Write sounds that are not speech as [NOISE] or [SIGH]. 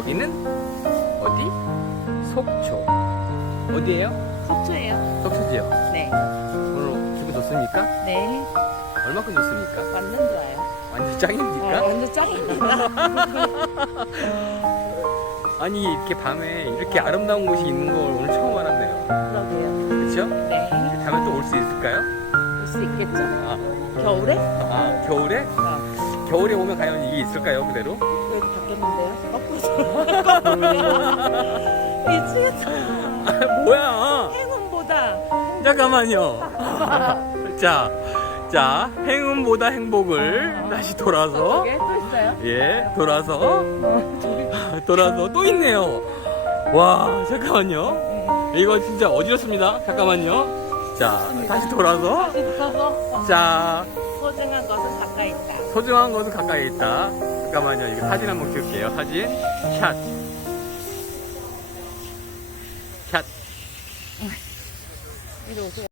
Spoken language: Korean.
여기는 어디? 속초. 어디예요? 속초예요. 속초지요. 네. 오늘 기분 좋습니까? 네. 얼마큼 좋습니까? 완전 짱입니까? 완전 짱입니다. [LAUGHS] 아니 이렇게 밤에 이렇게 아름다운 곳이 있는 걸 오늘 처음 알았네요. 그러게요. 그렇죠? 네. 다음에 또 올 수 있을까요? 볼 수 있겠죠? 아, 겨울에? 아 겨울에? 어. 겨울에 오면 과연 이게 있을까요 그대로? 여기 바뀌었는데요? 거꾸로. 미치겠다. [LAUGHS] 아, 뭐야? 행운보다 잠깐만요. [LAUGHS] 자, 자 행운보다 행복을 다시 돌아서 저게 또 있어요? 예 돌아서 돌아서 또 있네요. 와 잠깐만요. 이거 진짜 어지럽습니다. 잠깐만요. 자 다시 돌아서 다시 자 소중한 것은 가까이 있다. 소중한 것은 가까이 있다. 잠깐만요. 이거 사진 한번 찍을게요. 사진 샷. 샷. 이리 오세요.